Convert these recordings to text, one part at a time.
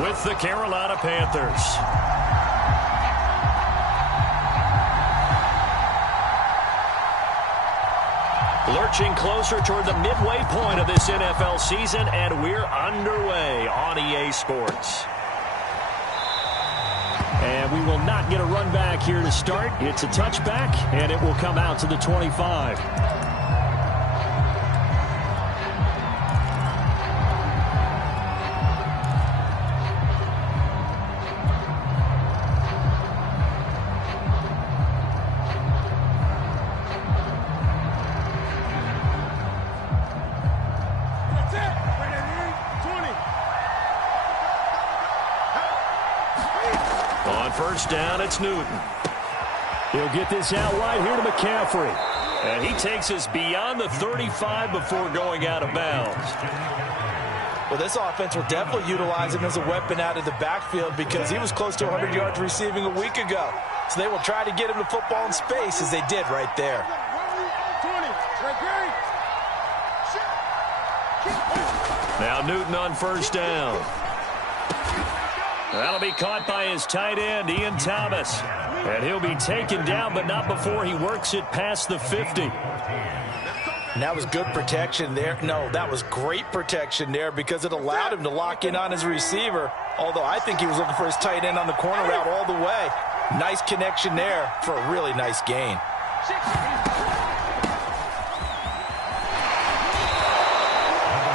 with the Carolina Panthers. Lurching closer toward the midway point of this NFL season, and we're underway on EA Sports. And we will not get a run back here to start. It's a touchback, and it will come out to the 25. First down, it's Newton. He'll get this out wide here to McCaffrey. And he takes us beyond the 35 before going out of bounds. Well, this offense will definitely utilize him as a weapon out of the backfield because he was close to 100 yards receiving a week ago. So they will try to get him the football in space as they did right there. Now Newton on first down. That'll be caught by his tight end, Ian Thomas. And he'll be taken down, but not before he works it past the 50. And that was good protection there. No, that was great protection there because it allowed him to lock in on his receiver. Although I think he was looking for his tight end on the corner route all the way. Nice connection there for a really nice gain.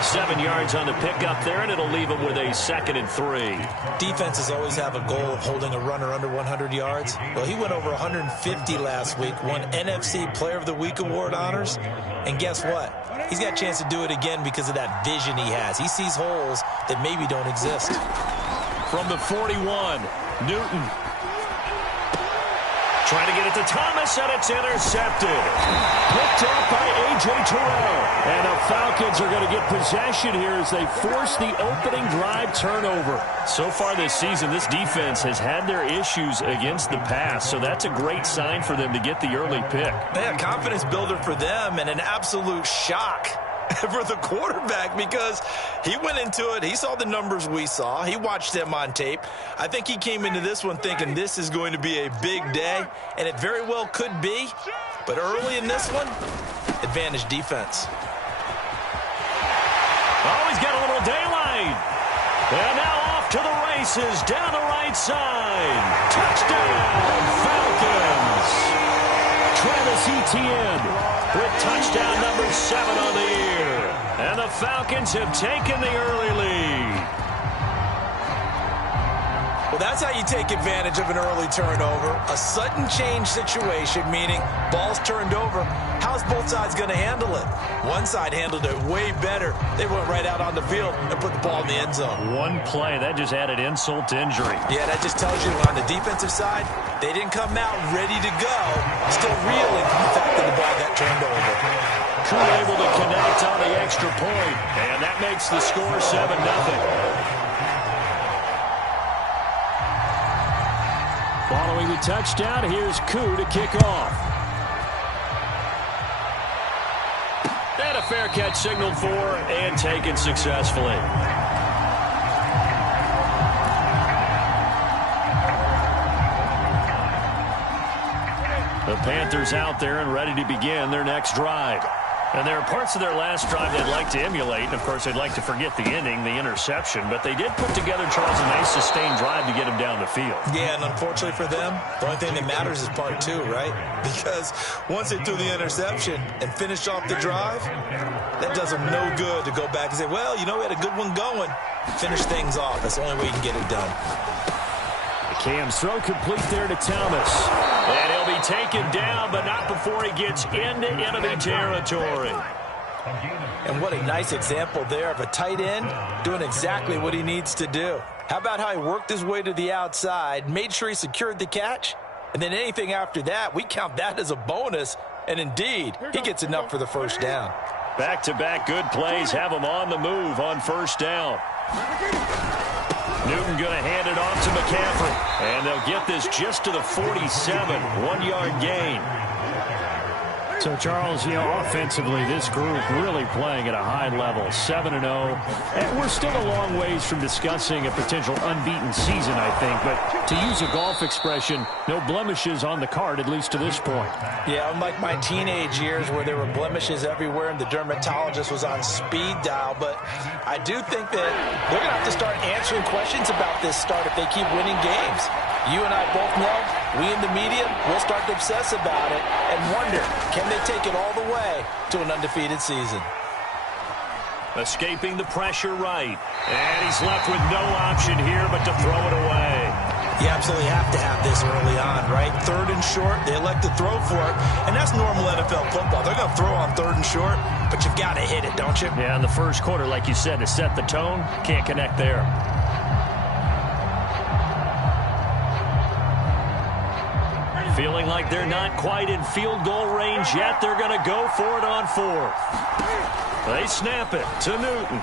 7 yards on the pickup there, and it'll leave him with a 2nd and 3. Defenses always have a goal of holding a runner under 100 yards. Well, he went over 150 last week, won NFC Player of the Week award honors. And guess what? He's got a chance to do it again because of that vision he has. He sees holes that maybe don't exist. From the 41, Newton. Trying to get it to Thomas, and it's intercepted. Picked up by A.J. Terrell. And the Falcons are going to get possession here as they force the opening drive turnover. So far this season, this defense has had their issues against the pass, so that's a great sign for them to get the early pick. Yeah, confidence builder for them and an absolute shock for the quarterback because he went into it. He saw the numbers we saw. He watched them on tape. I think he came into this one thinking this is going to be a big day, and it very well could be. But early in this one, advantage defense. Oh, he's got a little daylight. And now off to the races down the right side. Touchdown, Falcons. Travis Etienne with touchdown number 7 on the year. And the Falcons have taken the early lead. Well, that's how you take advantage of an early turnover. A sudden change situation, meaning ball's turned over. How's both sides going to handle it? One side handled it way better. They went right out on the field and put the ball in the end zone. One play, that just added insult to injury. Yeah, that just tells you on the defensive side, they didn't come out ready to go. Still reeling from the fact that the ball got turned over. Koo able to connect on the extra point, and that makes the score 7-0. Following the touchdown, here's Koo to kick off. And a fair catch signaled for and taken successfully. The Panthers out there and ready to begin their next drive. And there are parts of their last drive they'd like to emulate. And, of course, they'd like to forget the ending, the interception. But they did put together, Charles, a nice sustained drive to get him down the field. Yeah, and unfortunately for them, the only thing that matters is part 2, right? Because once they threw the interception and finished off the drive, that does them no good to go back and say, well, you know, we had a good one going. Finish things off. That's the only way you can get it done. Cam's throw complete there to Thomas. And he'll be taken down, but not before he gets into enemy territory. And what a nice example there of a tight end doing exactly what he needs to do. How about how he worked his way to the outside, made sure he secured the catch, and then anything after that, we count that as a bonus. And indeed, he gets enough for the first down. Back-to-back good plays have him on the move on first down. Newton going to hand it off to McCaffrey. And they'll get this just to the 47. 1-yard gain. So, Charles, offensively, this group really playing at a high level, 7-0. And we're still a long ways from discussing a potential unbeaten season, I think. But to use a golf expression, no blemishes on the card, at least to this point. Yeah, unlike my teenage years where there were blemishes everywhere and the dermatologist was on speed dial. But I do think that they're going to have to start answering questions about this start if they keep winning games. You and I both know, we in the media will start to obsess about it and wonder, can they take it all the way to an undefeated season? Escaping the pressure right. And he's left with no option here but to throw it away. You absolutely have to have this early on, right? 3rd and short, they elect to throw for it. And that's normal NFL football. They're going to throw on 3rd and short, but you've got to hit it, don't you? Yeah, in the first quarter, like you said, to set the tone, can't connect there. Feeling like they're not quite in field goal range yet. They're going to go for it on 4th. They snap it to Newton.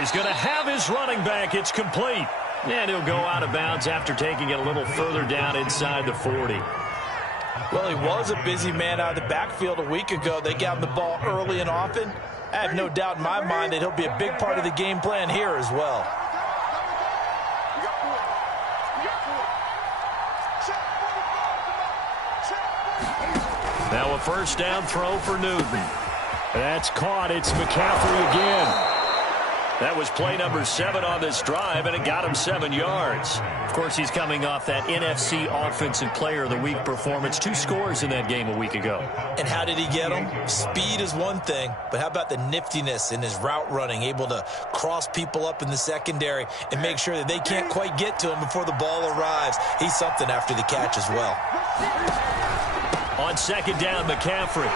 He's going to have his running back. It's complete. And he'll go out of bounds after taking it a little further down inside the 40. Well, he was a busy man out of the backfield a week ago. They got him the ball early and often. I have no doubt in my mind that he'll be a big part of the game plan here as well. Now a first down throw for Newton. That's caught. It's McCaffrey again. That was play number 7 on this drive, and it got him 7 yards. Of course, he's coming off that NFC Offensive Player of the Week performance. 2 scores in that game a week ago. And how did he get them? Speed is one thing, but how about the niftiness in his route running, able to cross people up in the secondary and make sure that they can't quite get to him before the ball arrives. He's something after the catch as well. On 2nd down, McCaffrey.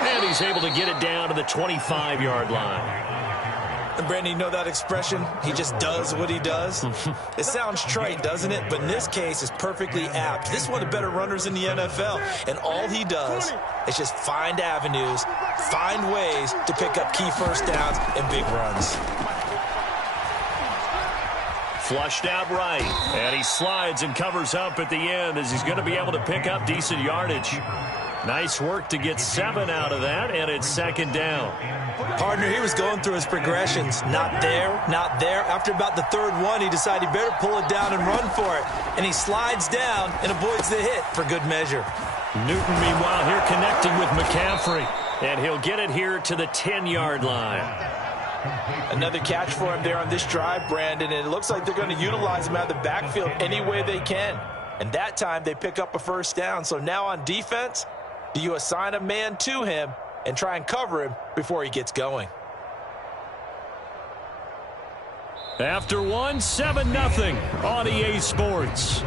And he's able to get it down to the 25-yard line. And Brandon, you know that expression? He just does what he does. It sounds trite, doesn't it? But in this case, it's perfectly apt. This is one of the better runners in the NFL. And all he does is just find avenues, find ways to pick up key first downs and big runs. Flushed out right. And he slides and covers up at the end as he's going to be able to pick up decent yardage. Nice work to get 7 out of that, and it's 2nd down. Partner, he was going through his progressions. Not there, not there. After about the 3rd one, he decided he better pull it down and run for it. And he slides down and avoids the hit for good measure. Newton, meanwhile, here connecting with McCaffrey. And he'll get it here to the 10-yard line. Another catch for him there on this drive, Brandon. And it looks like they're going to utilize him out of the backfield any way they can. And that time, they pick up a first down. So now on defense, do you assign a man to him and try and cover him before he gets going? After 1, 7-0 on EA Sports.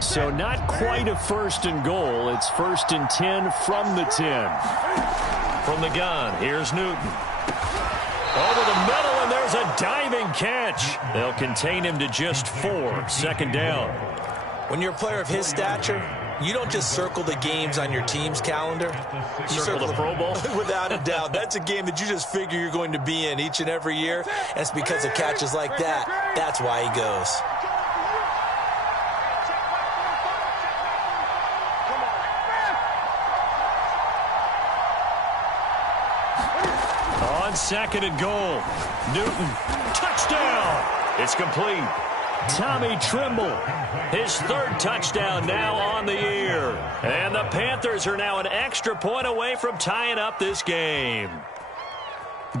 So not quite a 1st and goal. It's 1st and 10 from the 10. From the gun, here's Newton. Over the middle, and there's a diving catch. They'll contain him to just 4. 2nd down. When you're a player of his stature, you don't just circle the games on your team's calendar. You circle the Pro Bowl? Without a doubt. That's a game that you just figure you're going to be in each and every year. And it's because of catches like that. That's why he goes. On 2nd and goal, Newton, touchdown. It's complete. Tommy Tremble, his 3rd touchdown now on the year. And the Panthers are now an extra point away from tying up this game.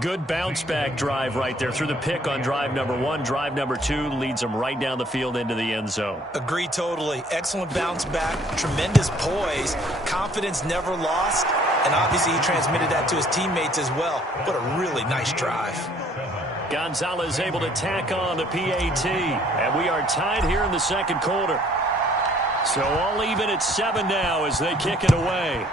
Good bounce-back drive right there through the pick on drive number 1. Drive number 2 leads them right down the field into the end zone. Agree totally. Excellent bounce back, tremendous poise, confidence never lost, and obviously he transmitted that to his teammates as well. What a really nice drive. Gonzalez able to tack on the PAT, and we are tied here in the 2nd quarter. So all even at 7 now as they kick it away.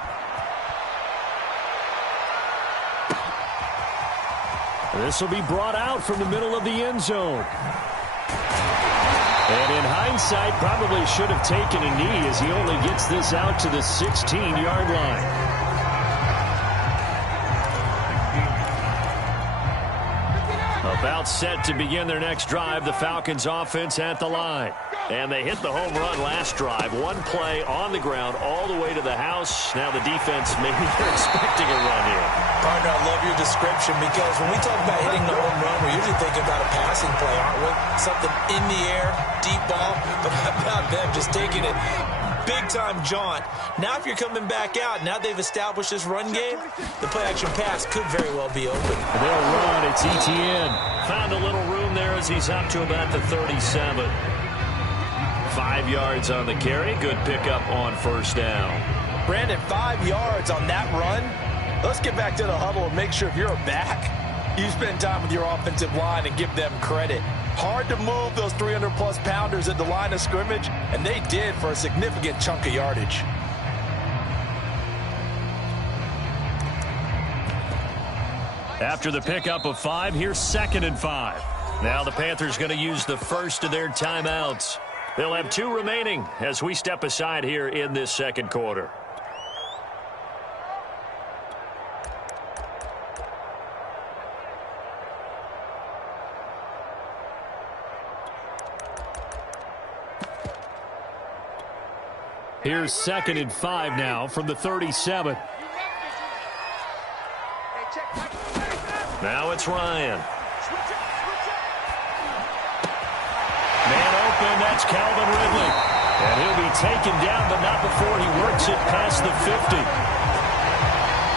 This will be brought out from the middle of the end zone. And in hindsight, probably should have taken a knee as he only gets this out to the 16-yard line. timeout set to begin their next drive. The Falcons offense at the line. And they hit the home run last drive. One play on the ground all the way to the house. Now the defense, maybe they're expecting a run here. Partner, I love your description because when we talk about hitting the home run, we're usually thinking about a passing play, aren't we? Something in the air, deep ball. But how about them just taking it big-time jaunt? Now if you're coming back out, now they've established this run game, the play-action pass could very well be open. They'll run. It's Etienne. Found a little room there as he's up to about the 37. 5 yards on the carry. Good pickup on first down. Brandon, 5 yards on that run. Let's get back to the huddle and make sure if you're a back, you spend time with your offensive line and give them credit. Hard to move those 300-plus pounders at the line of scrimmage, and they did for a significant chunk of yardage. After the pickup of 5, here's 2nd and 5. Now the Panthers going to use the first of their timeouts. They'll have 2 remaining as we step aside here in this second quarter. Here's 2nd and 5 now from the 37. Now it's Ryan. Man open, that's Calvin Ridley. And he'll be taken down, but not before he works it past the 50.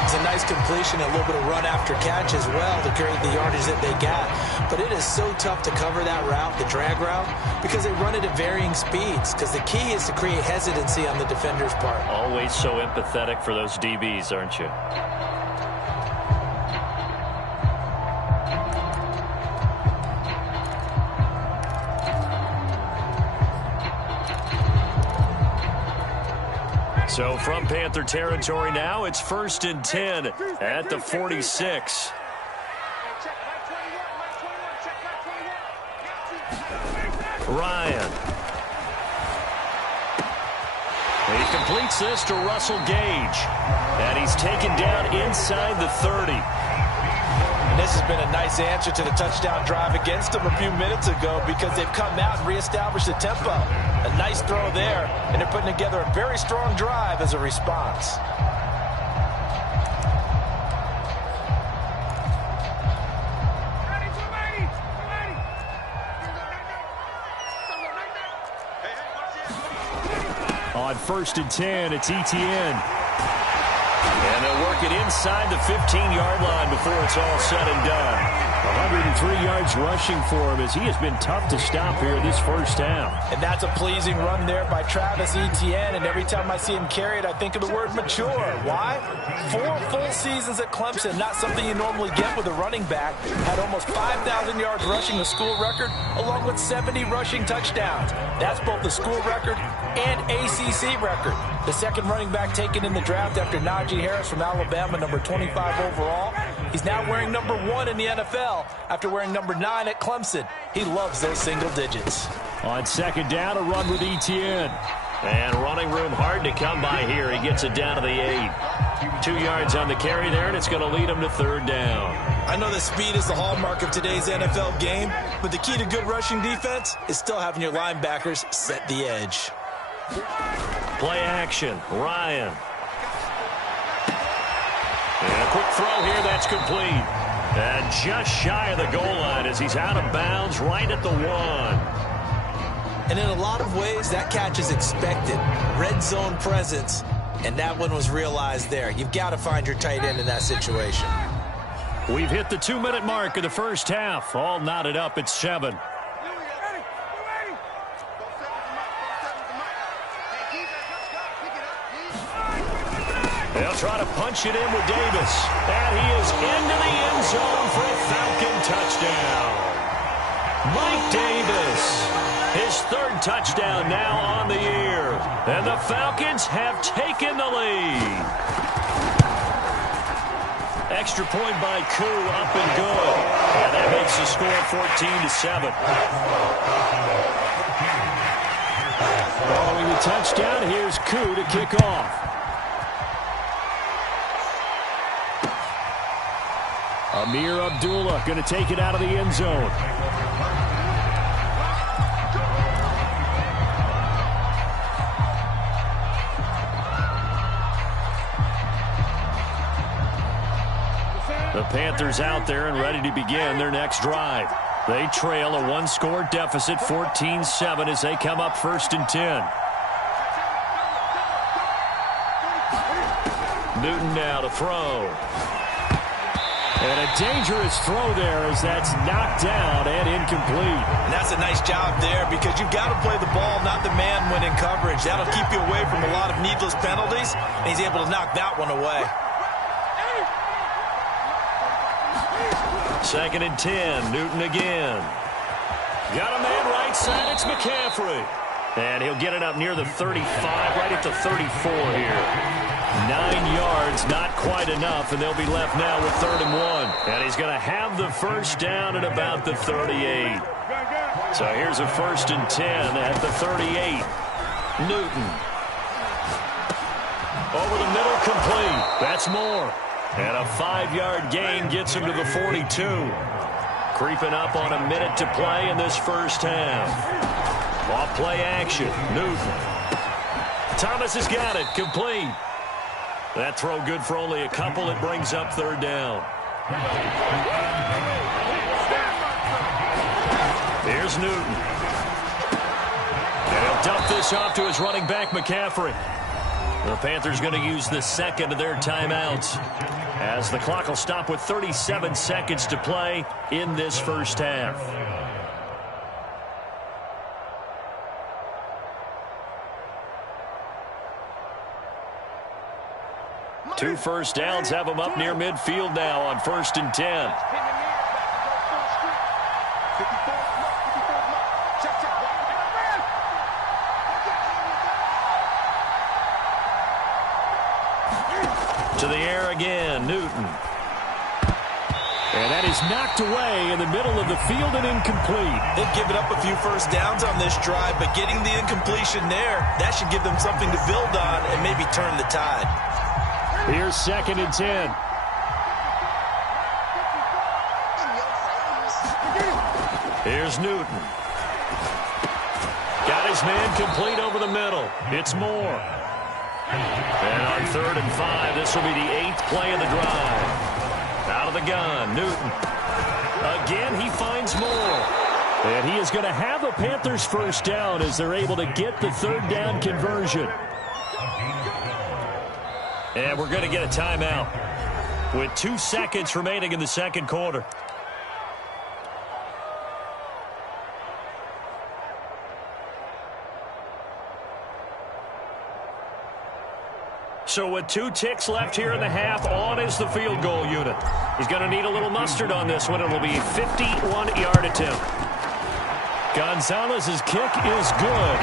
It's a nice completion, a little bit of run after catch as well to create the yardage that they got. But it is so tough to cover that route, the drag route, because they run it at varying speeds. Because the key is to create hesitancy on the defender's part. Always so empathetic for those DBs, aren't you? So from Panther territory now, it's 1st and 10 at the 46. Ryan. He completes this to Russell Gage. And he's taken down inside the 30. And this has been a nice answer to the touchdown drive against them a few minutes ago because they've come out and reestablished the tempo. A nice throw there, and they're putting together a very strong drive as a response. On 1st and 10, it's Etienne. And they'll work it inside the 15-yard line before it's all said and done. 103 yards rushing for him as he has been tough to stop here this first half. And that's a pleasing run there by Travis Etienne. And every time I see him carry it, I think of the word mature. Why? 4 full seasons at Clemson, not something you normally get with a running back. Had almost 5,000 yards rushing, the school record, along with 70 rushing touchdowns. That's both the school record and ACC record. The second running back taken in the draft after Najee Harris from Alabama, number 25 overall. He's now wearing number 1 in the NFL after wearing number 9 at Clemson. He loves those single digits. On 2nd down, a run with Etienne. And running room hard to come by here. He gets it down to the 8. 2 yards on the carry there, and it's going to lead him to 3rd down. I know that speed is the hallmark of today's NFL game, but the key to good rushing defense is still having your linebackers set the edge. Play action, Ryan. And a quick throw here, that's complete. And just shy of the goal line as he's out of bounds right at the 1. And in a lot of ways, that catch is expected. Red zone presence, and that one was realized there. You've got to find your tight end in that situation. We've hit the 2-minute mark of the first half. All knotted up at 7. They'll try to punch it in with Davis. And he is into the end zone for a Falcon touchdown. Mike Davis, his 3rd touchdown now on the year. And the Falcons have taken the lead. Extra point by Koo, up and good. And that makes the score 14-7. Following the touchdown, here's Koo to kick off. Amir Abdullah going to take it out of the end zone. The Panthers out there and ready to begin their next drive. They trail a one-score deficit, 14-7, as they come up 1st and 10. Newton now to throw. And a dangerous throw there as that's knocked down and incomplete. And that's a nice job there because you've got to play the ball, not the man when in coverage. That'll keep you away from a lot of needless penalties, and he's able to knock that one away. 2nd and 10, Newton again. Got a man right side, it's McCaffrey. And he'll get it up near the 35, right at the 34 here. 9 yards, not quite enough, and they'll be left now with 3rd and 1. And he's going to have the first down at about the 38. So here's a 1st and 10 at the 38. Newton. Over the middle, complete. That's more. And a 5-yard gain gets him to the 42. Creeping up on a minute to play in this first half. Off play action. Newton. Thomas has got it. Complete. That throw good for only a couple. It brings up 3rd down. Here's Newton. And he'll dump this off to his running back, McCaffrey. The Panthers going to use the second of their timeouts as the clock will stop with 37 seconds to play in this first half. Two first downs have them up near midfield now on 1st and 10. To the air again, Newton. And that is knocked away in the middle of the field and incomplete. They've given up a few first downs on this drive, but getting the incompletion there, that should give them something to build on and maybe turn the tide. Here's 2nd and 10. Here's Newton. Got his man complete over the middle. It's Moore. And on 3rd and 5, this will be the 8th play of the drive. Out of the gun, Newton. Again, he finds Moore. And he is going to have the Panthers first down as they're able to get the 3rd down conversion. And we're going to get a timeout with 2 seconds remaining in the second quarter. So with 2 ticks left here in the half, on is the field goal unit. He's going to need a little mustard on this one. It'll be a 51-yard attempt. Gonzalez's kick is good,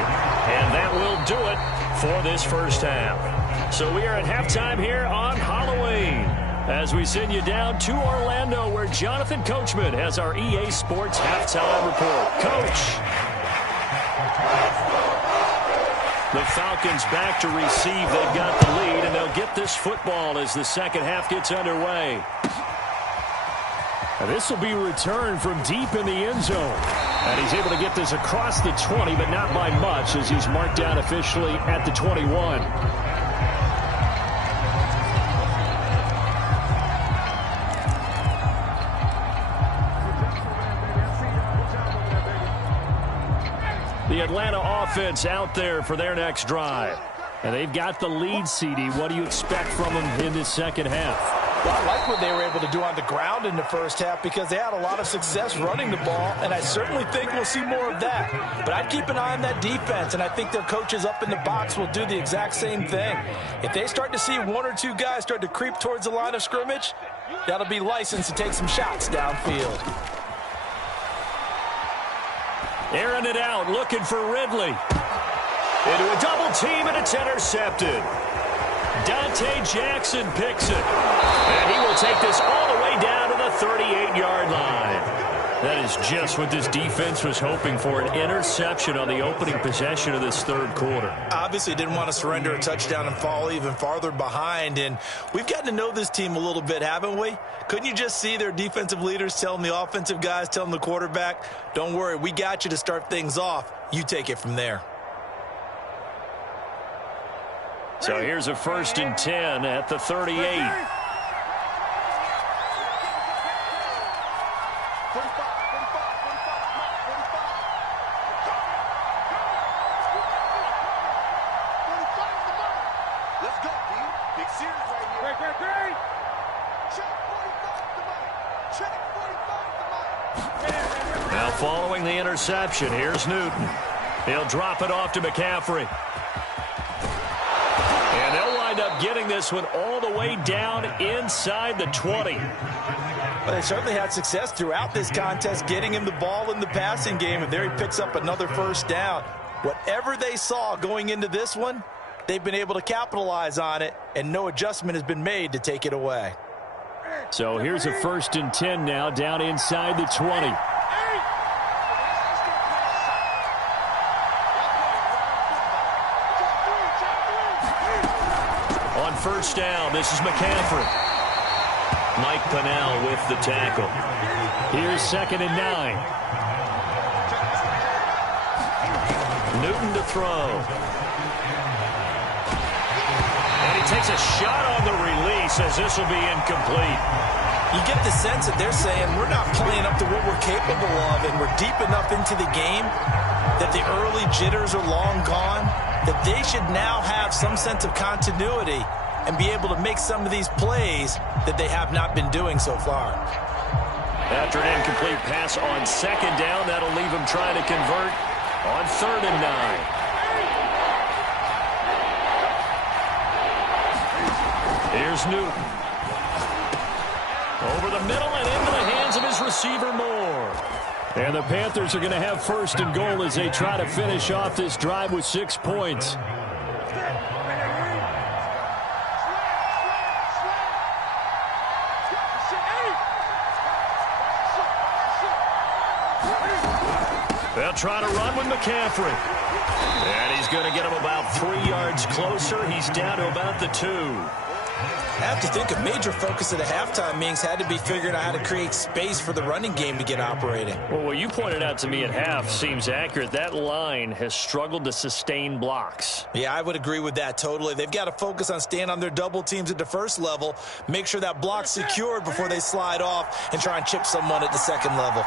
and that will do it for this first half. So we are at halftime here on Halloween as we send you down to Orlando where Jonathan Coachman has our EA Sports halftime report. Coach. The Falcons back to receive. They've got the lead, and they'll get this football as the second half gets underway. Now this will be returned from deep in the end zone. And he's able to get this across the 20, but not by much as he's marked down officially at the 21. The Atlanta offense out there for their next drive. And they've got the lead, CD. What do you expect from them in this second half? Well, I like what they were able to do on the ground in the first half because they had a lot of success running the ball, and I certainly think we'll see more of that. But I'd keep an eye on that defense, and I think their coaches up in the box will do the exact same thing. If they start to see 1 or 2 guys start to creep towards the line of scrimmage, that'll be licensed to take some shots downfield. Airing it out, looking for Ridley. Into a double team, and it's intercepted. Dante Jackson picks it. And he will take this all the way down to the 38-yard line. That is just what this defense was hoping for, an interception on the opening possession of this third quarter. Obviously didn't want to surrender a touchdown and fall even farther behind, and we've gotten to know this team a little bit, haven't we? Couldn't you just see their defensive leaders telling the offensive guys, telling the quarterback, don't worry, we got you to start things off. You take it from there. So here's a 1st and 10 at the 38. Now following the interception, here's Newton. He'll drop it off to McCaffrey. And they'll wind up getting this one all the way down inside the 20. Well, they certainly had success throughout this contest getting him the ball in the passing game, and there he picks up another 1st down. Whatever they saw going into this one, they've been able to capitalize on it, and no adjustment has been made to take it away. So here's a 1st and 10 now down inside the 20. On 1st down, this is McCaffrey. Mike Pennell with the tackle. Here's 2nd and 9. Newton to throw. And he takes a shot on the release as this will be incomplete. You get the sense that they're saying we're not playing up to what we're capable of, and we're deep enough into the game that the early jitters are long gone, that they should now have some sense of continuity and be able to make some of these plays that they have not been doing so far. After an incomplete pass on 2nd down, that'll leave him trying to convert on 3rd and 9. Here's Newton. Over the middle and into the hands of his receiver Moore. And the Panthers are going to have 1st and goal as they try to finish off this drive with 6 points. They'll try to run with McCaffrey. And he's going to get him about 3 yards closer. He's down to about the 2. I have to think a major focus at the halftime meetings had to be figuring out how to create space for the running game to get operating. Well, what you pointed out to me at half seems accurate. That line has struggled to sustain blocks. Yeah, I would agree with that totally. They've got to focus on staying on their double teams at the 1st level, make sure that block's secured before they slide off and try and chip someone at the 2nd level.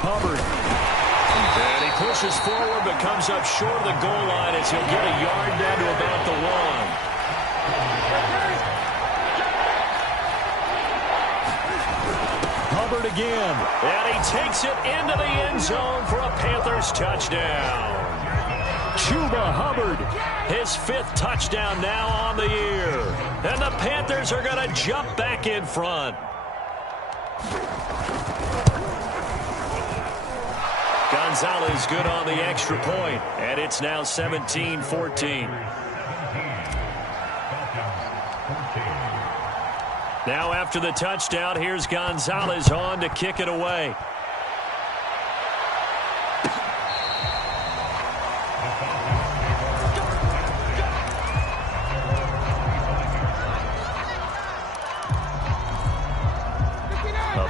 Hubbard. And he pushes forward but comes up short of the goal line as he'll get a yard down to about the 1. Hubbard again. And he takes it into the end zone for a Panthers touchdown. Chuba Hubbard, his 5th touchdown now on the year. And the Panthers are going to jump back in front. Gonzalez good on the extra point, and it's now 17-14. Now after the touchdown, here's Gonzalez on to kick it away.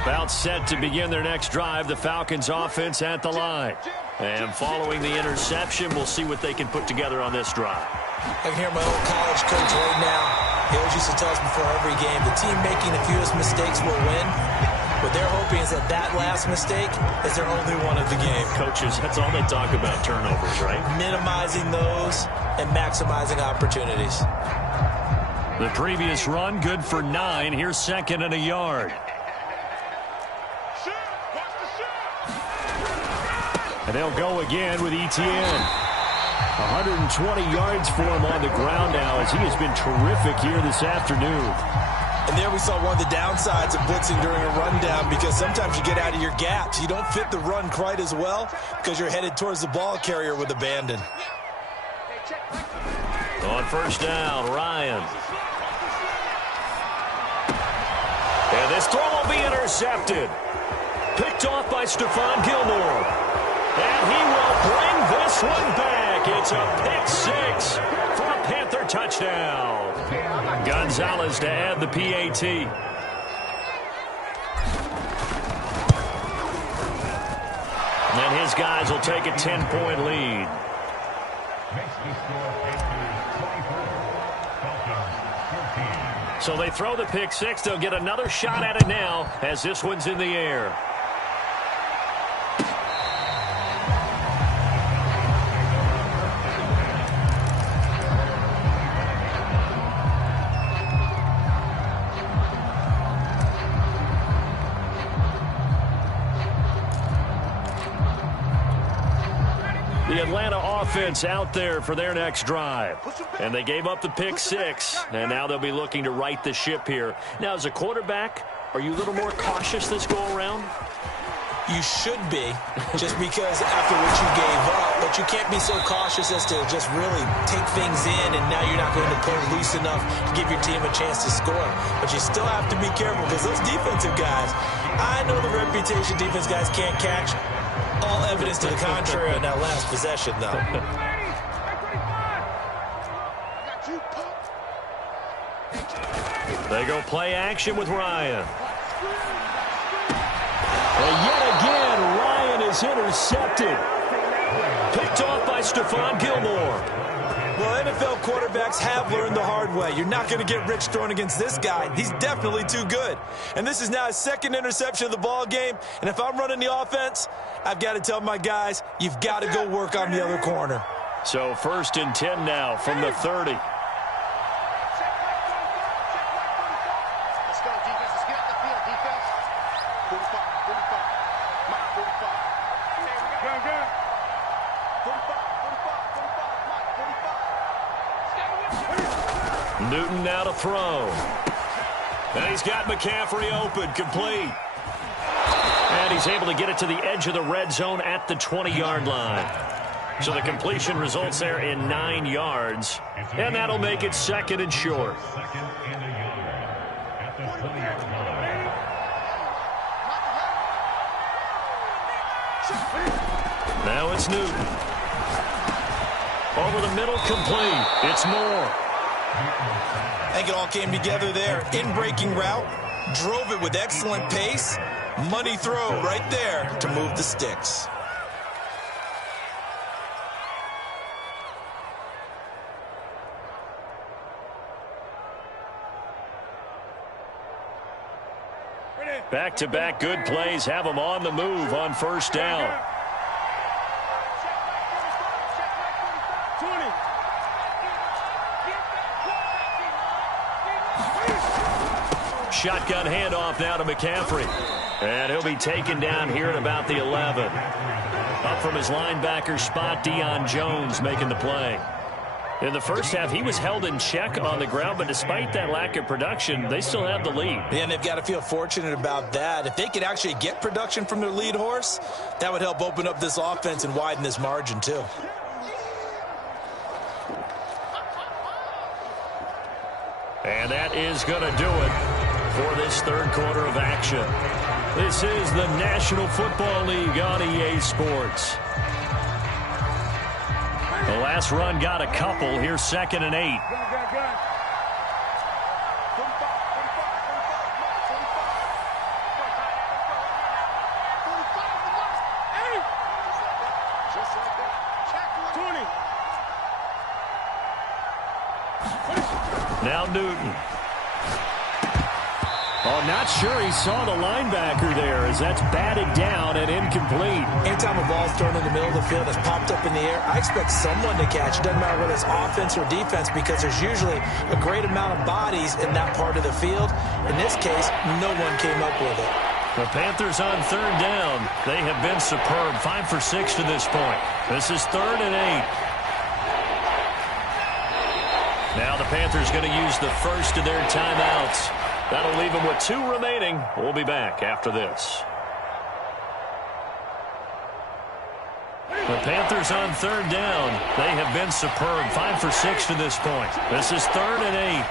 About set to begin their next drive, the Falcons offense at the line. And following the interception, we'll see what they can put together on this drive. I can hear my old college coach right now. He always used to tell us before every game, the team making the fewest mistakes will win. What they're hoping is that that last mistake is their only one of the game. Coaches, that's all they talk about, turnovers, right? Minimizing those and maximizing opportunities. The previous run, good for 9. Here's 2nd and a yard. And they'll go again with Etienne. 120 yards for him on the ground now as he has been terrific here this afternoon. And there we saw one of the downsides of blitzing during a rundown, because sometimes you get out of your gaps. You don't fit the run quite as well because you're headed towards the ball carrier with abandon. On 1st down, Ryan. And this throw will be intercepted. Picked off by Stephon Gilmore. And he will bring this one back. It's a pick six for a Panther touchdown. Gonzalez to add the PAT. And his guys will take a 10-point lead. So they throw the pick six. They'll get another shot at it now as this one's in the air. The Atlanta offense out there for their next drive. And they gave up the pick six, and now they'll be looking to right the ship here. Now, as a quarterback, are you a little more cautious this go-around? You should be, just because after what you gave up, but you can't be so cautious as to just really take things in, and now you're not going to play loose enough to give your team a chance to score. But you still have to be careful because those defensive guys, I know the reputation defense guys can't catch. All evidence to the contrary on that last possession, though. They go play action with Ryan. And yet again, Ryan is intercepted. Picked off by Stephon Gilmore. Well, NFL quarterbacks have learned the hard way. You're not going to get rich throwing against this guy. He's definitely too good. And this is now his second interception of the ball game. And if I'm running the offense, I've got to tell my guys, you've got to go work on the other corner. So 1st and 10 now from the 30. Let's go, defense. Let's get out the field, defense. 45, 45. Mike, 45. Good. 45, 45, 45. Mike, 45. Newton now to throw. And he's got McCaffrey open, complete. And he's able to get it to the edge of the red zone at the 20-yard line. So the completion results there in 9 yards. And that'll make it 2nd and short. Now it's Newton. Over the middle, complete. It's Moore. I think it all came together there. In-breaking route, drove it with excellent pace. Money throw right there to move the sticks. Back-to-back good plays have them on the move on 1st down. Shotgun handoff now to McCaffrey. And he'll be taken down here at about the 11. Up from his linebacker spot, Deion Jones making the play. In the first half, he was held in check on the ground, but despite that lack of production, they still have the lead. Yeah, and they've got to feel fortunate about that. If they could actually get production from their lead horse, that would help open up this offense and widen this margin, too. And that is going to do it for this 3rd quarter of action. This is the National Football League on EA Sports. The last run got a couple. Here's 2nd and 8. Now Newton. Oh, not sure he saw the linebacker there as that's batted down and incomplete. Anytime a ball's thrown in the middle of the field that's popped up in the air, I expect someone to catch it. Doesn't matter whether it's offense or defense because there's usually a great amount of bodies in that part of the field. In this case, no one came up with it. The Panthers on 3rd down. They have been superb. 5 for 6 to this point. This is 3rd and 8. Now the Panthers going to use the first of their timeouts. That'll leave them with 2 remaining. We'll be back after this. The Panthers on 3rd down. They have been superb. 5 for 6 to this point. This is 3rd and 8.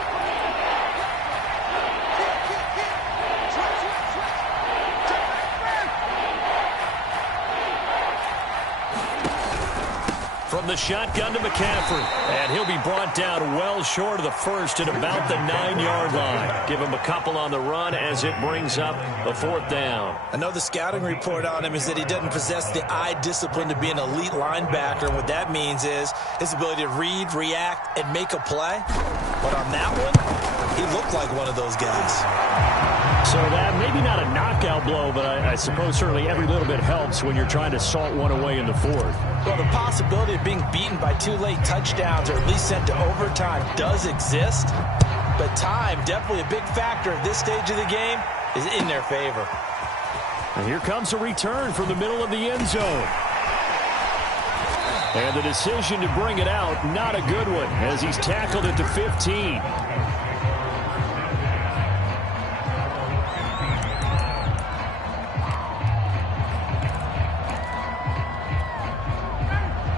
shotgun to McCaffrey. And he'll be brought down well short of the first at about the 9-yard line. Give him a couple on the run as it brings up a 4th down. I know the scouting report on him is that he doesn't possess the eye discipline to be an elite linebacker. And what that means is his ability to read, react, and make a play. But on that one, he looked like one of those guys. So that maybe not a knockout blow, but I suppose certainly every little bit helps when you're trying to salt one away in the 4th. Well, the possibility of being beaten by 2 late touchdowns or at least sent to overtime does exist. But time, definitely a big factor at this stage of the game, is in their favor. And here comes a return from the middle of the end zone. And the decision to bring it out, not a good one, as he's tackled at the 15.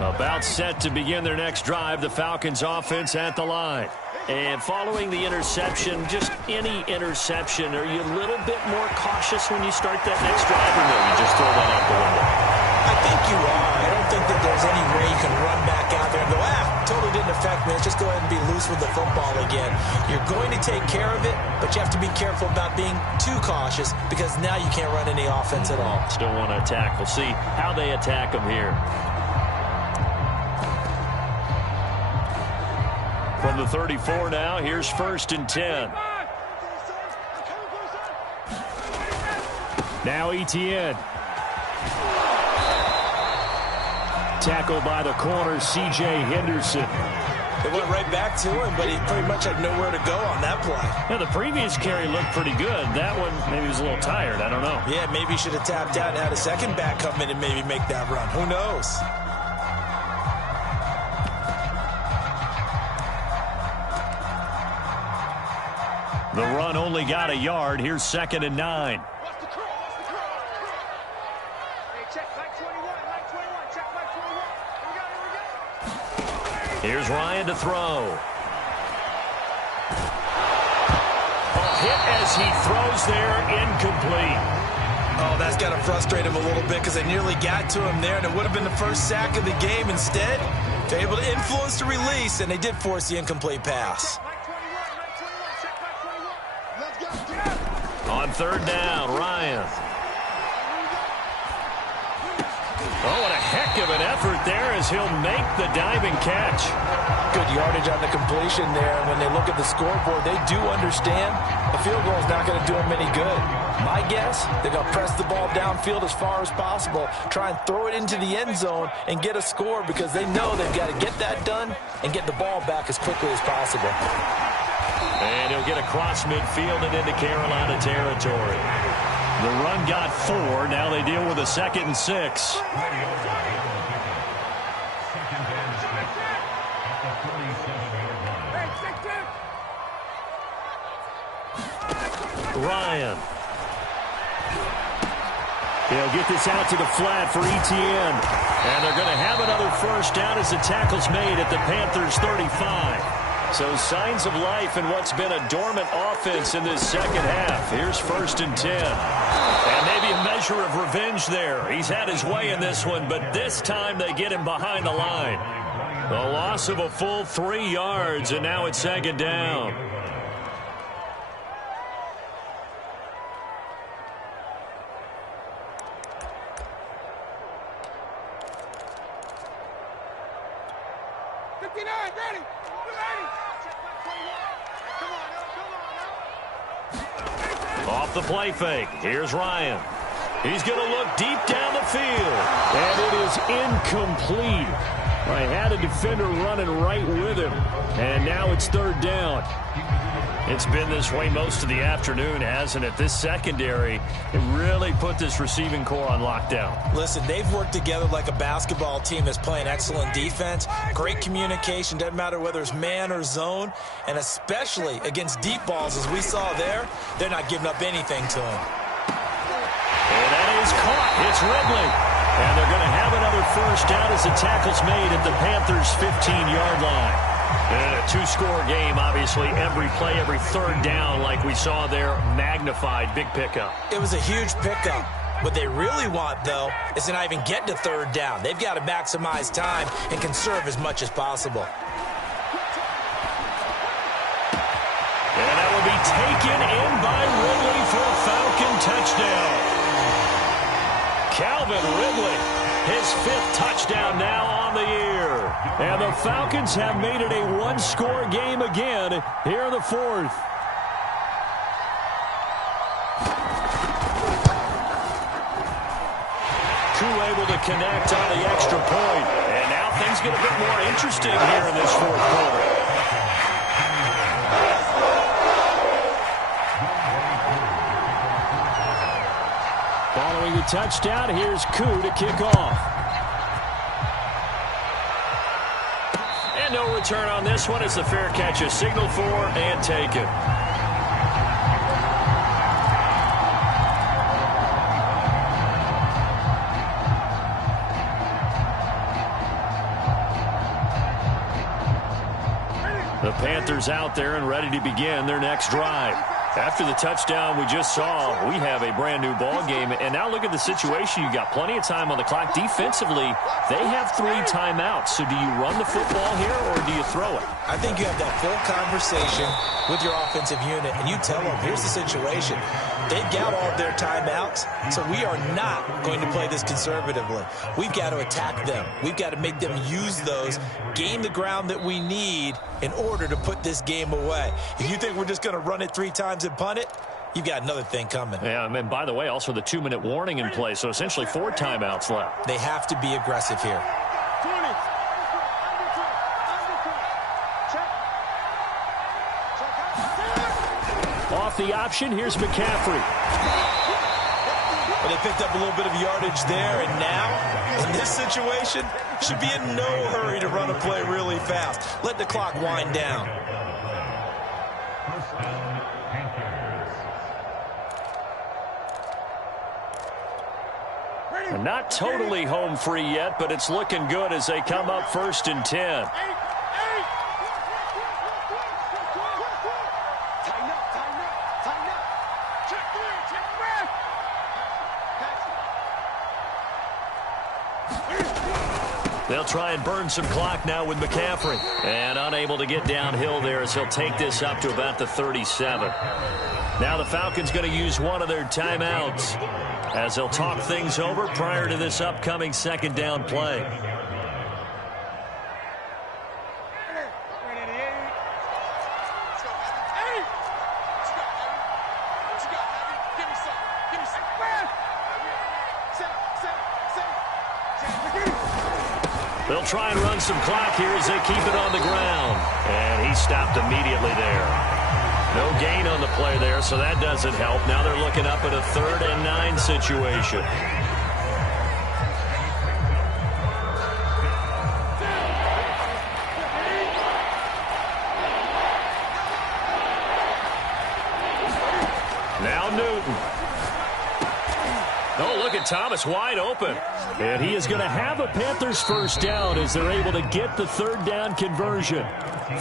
About set to begin their next drive, the Falcons offense at the line. And following the interception, just any interception, are you a little bit more cautious when you start that next drive, or no, you just throw that out the window? I think you are. I don't think that there's any way you can run back out there and go, totally didn't affect me. Let's just go ahead and be loose with the football again. You're going to take care of it, but you have to be careful about being too cautious because now you can't run any offense at all. Still want to attack. We'll see how they attack them here. From the 34 now, here's 1st and 10. Now Etienne. Tackled by the corner, C.J. Henderson. It went right back to him, but he pretty much had nowhere to go on that play. Yeah, the previous carry looked pretty good. That one, maybe he was a little tired. I don't know. Yeah, maybe he should have tapped out and had a second back come in and maybe make that run. Who knows? The run only got a yard. Here's 2nd and 9. Here's Ryan to throw. Hit as he throws there, incomplete. Oh, that's got to frustrate him a little bit because they nearly got to him there, and it would have been the first sack of the game. Instead, they're able to influence the release, and they did force the incomplete pass. On 3rd down, Ryan. Oh, what a heck of an effort there as he'll make the diving catch. Good yardage on the completion there. And when they look at the scoreboard, they do understand a field goal is not going to do them any good. My guess, they're going to press the ball downfield as far as possible, try and throw it into the end zone and get a score because they know they've got to get that done and get the ball back as quickly as possible. And he'll get across midfield and into Carolina territory. The run got 4. Now they deal with a 2nd and 6. Ryan. He'll get this out to the flat for Etienne. And they're going to have another first down as the tackle's made at the Panthers' 35. So signs of life in what's been a dormant offense in this second half. Here's 1st and 10. And maybe a measure of revenge there. He's had his way in this one, but this time they get him behind the line. The loss of a full 3 yards, and now it's 2nd down. Off the play fake. Here's Ryan. He's going to look deep down the field. And it is incomplete. I had a defender running right with him. And now it's 3rd down. It's been this way most of the afternoon, hasn't it? This secondary, it really put this receiving core on lockdown. Listen, they've worked together like a basketball team that's playing excellent defense. Great communication, doesn't matter whether it's man or zone. And especially against deep balls, as we saw there, they're not giving up anything to them. And that is caught. It's Ridley. And they're going to have another first down as the tackle's made at the Panthers' 15-yard line. And a 2-score game, obviously, every play, every 3rd down, like we saw there, magnified, big pickup. It was a huge pickup. What they really want, though, is to not even get to third down. They've got to maximize time and conserve as much as possible. And that will be taken in by Ridley for a Falcon touchdown. Calvin Ridley, his 5th touchdown now on the year. And the Falcons have made it a one-score game again here in the 4th. Able to connect on the extra point. And now things get a bit more interesting here in this 4th quarter. Following the touchdown, here's Koo to kick off. And no return on this one. It's a fair catch, a signal for and taken. The Panthers out there and ready to begin their next drive. After the touchdown we just saw, we have a brand new ball game. And now look at the situation. You got plenty of time on the clock. Defensively, they have 3 timeouts. So do you run the football here or do you throw it? I think you have that full conversation with your offensive unit, and you tell them, here's the situation. They've got all of their timeouts, so we are not going to play this conservatively. We've got to attack them. We've got to make them use those, gain the ground that we need in order to put this game away. If you think we're just going to run it 3 times and punt it, you've got another thing coming. Yeah, and by the way, also the 2-minute warning in place, so essentially 4 timeouts left. They have to be aggressive here. Off the option, here's McCaffrey. Well, they picked up a little bit of yardage there, and now, in this situation, should be in no hurry to run a play really fast. Let the clock wind down. Not totally home free yet, but it's looking good as they come up 1st and 10. They'll try and burn some clock now with McCaffrey. And unable to get downhill there as he'll take this up to about the 37. Now the Falcons going to use one of their timeouts as they'll talk things over prior to this upcoming 2nd down play. They'll try and run some clock here as they keep it on the ground. And he stopped immediately there. No gain on the play there, so that doesn't help. Now they're looking up at a 3rd and 9 situation. Now Newton. Oh, look at Thomas wide open. And he is going to have a Panthers 1st down as they're able to get the 3rd down conversion.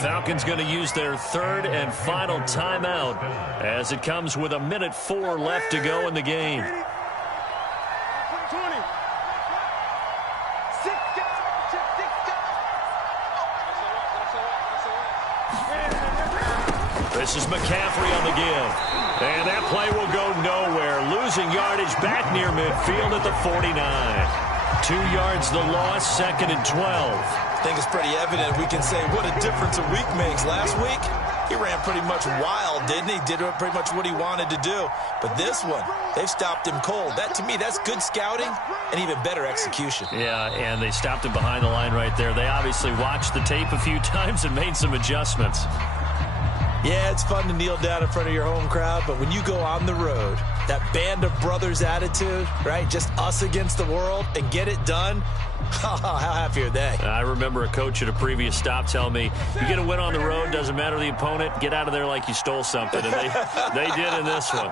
Falcons going to use their 3rd and final timeout as it comes with 1:04 left to go in the game. This is McCaffrey on the give. And that play will go nowhere. Losing yardage back near midfield at the 49. 2 yards the loss, 2nd and 12. I think it's pretty evident. We can say what a difference a week makes. Last week, he ran pretty much wild, didn't he? Did pretty much what he wanted to do. But this one, they've stopped him cold. That, to me, that's good scouting and even better execution. Yeah, and they stopped him behind the line right there. They obviously watched the tape a few times and made some adjustments. Yeah, it's fun to kneel down in front of your home crowd, but when you go on the road, that band of brothers attitude, right? Just us against the world and get it done. How happy are they? I remember a coach at a previous stop telling me, you get a win on the road, doesn't matter the opponent, get out of there like you stole something. And they did in this one.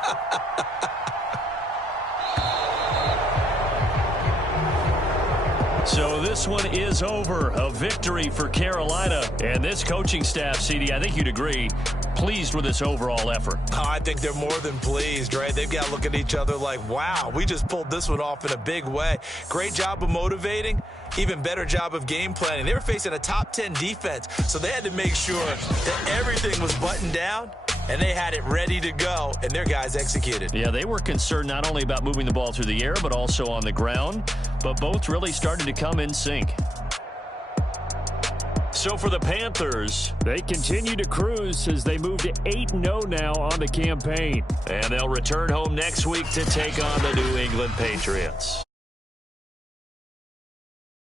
So this one is over. A victory for Carolina. And this coaching staff, CD, I think you'd agree, pleased with this overall effort. Oh, I think they're more than pleased, right? They've got to look at each other like, wow, we just pulled this one off in a big way. Great job of motivating. Even better job of game planning. They were facing a top 10 defense, so they had to make sure that everything was buttoned down, and they had it ready to go, and their guys executed. Yeah, they were concerned not only about moving the ball through the air, but also on the ground, but both really started to come in sync. So for the Panthers, they continue to cruise as they move to 8-0 now on the campaign. And they'll return home next week to take on the New England Patriots.